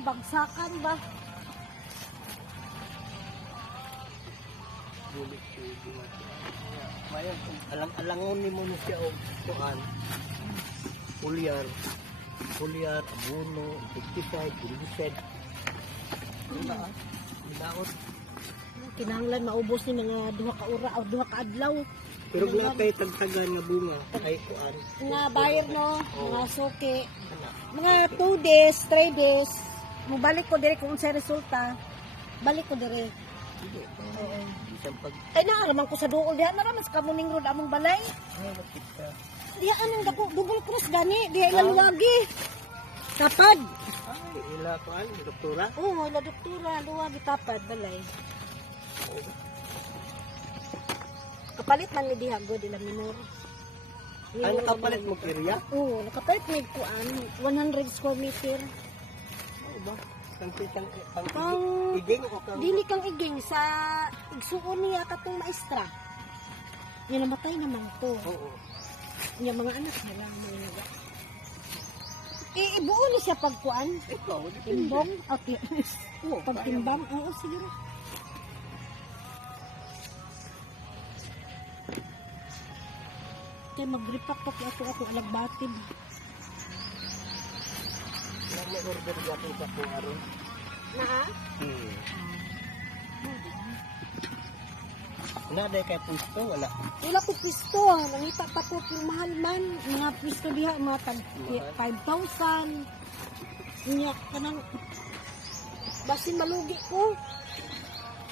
bagsakan ba? Bulik ko buhat. Mayan, alangon ni mo siya o kuan. Pulyar, abono, pesticide, herbicide. Binaot. Kinahanglan maubos ni mga duha ka ura o duha ka adlaw. Pero wala kay tagtagan nga bunga kay kuan. Mga buyer no, mga suki. Mga 2 days, 3 days. Mubalik ko dire kung sa resulta. Balik ko dire. Hindi. Oo. Isang pag Ay naaraman ko sa duol diha na raman sa kamuning road among balay. nakita. Diha anong dako double cross gani, diha ilaluwagi. Tapad. Ay, ila kuan, doktora. Oo, ila doktora, luwagi tapad balay. Kapalit man ni diha god ila minor. Ay, nakapalit mo area? Oo, nakapalit may kuan 100 square meter. Oo ba? Kang Kang- iging o kang Dili kang iging sa igsuon niya katong maestra. Niya namatay naman to. oo. Niya mga anak na lang mga naga. Ibuo ni siya pagkuan. Ikaw, Timbong. Okay. Oo, Pagtimbang. Oo, siguro. Kaya mag-repack pa kaya ako alagbatid. may order gato sa kuaron. Na? Wala day kay pusto, wala. Wala ko pisto. Nangita pa ko kung mahal man. Mga pisto diha, mga tag 5,000. Niya, kanang basin malugi ko.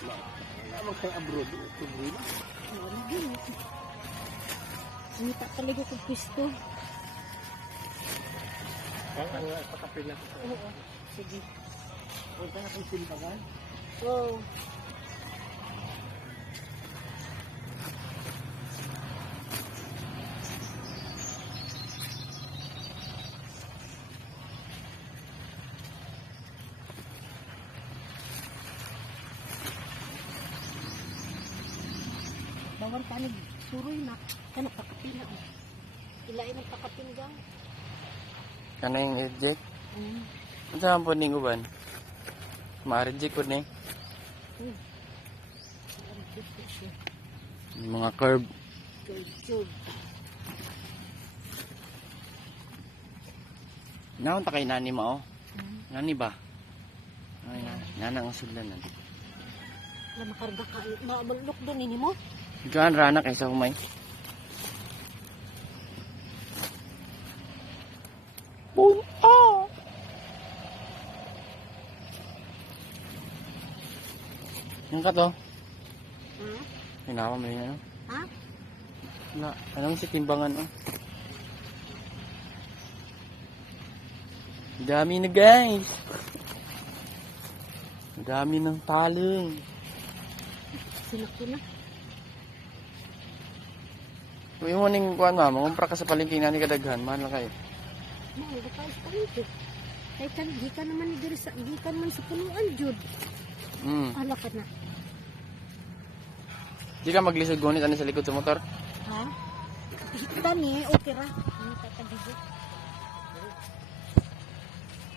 Wala mo kay abroad, problema. Wala din. Nangita talaga ko pisto. Ang pakapila ko. Oo. Sige. Huwag ka na kong simbagan. Oo. Bawal pa ni suroy na. Kana pakapila. Ilain ang pakapinggang. Ano yung reject? Mm. Ano saan po ning uban? Ma-reject po ni. Yung mga curve. Good. Naon ta kay nani mo oh. Nani ba? Ay, nana ang sudlanan. Na makarga ka. Malok doon ini mo. Gaan rana kaysa humay. Boom! Ah! Yung ka to? Ha? Hinawa mo yun ano? Ha? Wala. Anong si timbangan oh? Dami na guys! Dami ng talong. Sinako na. Kung yung morning kuhan ma, mangumpra ka sa palengke na ni kadaghan, mahal na kayo. Mga bakais pa ito. Kaya kan, di ka naman ni diri sa, di ka naman sa punuan, Jud. Ala ka na. Di ka maglisod gunit ano sa likod sa motor? Ha? Hikta ni, okay ra. Ano tatagigit?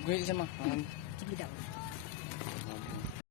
Gunit isa ma. Sige daw.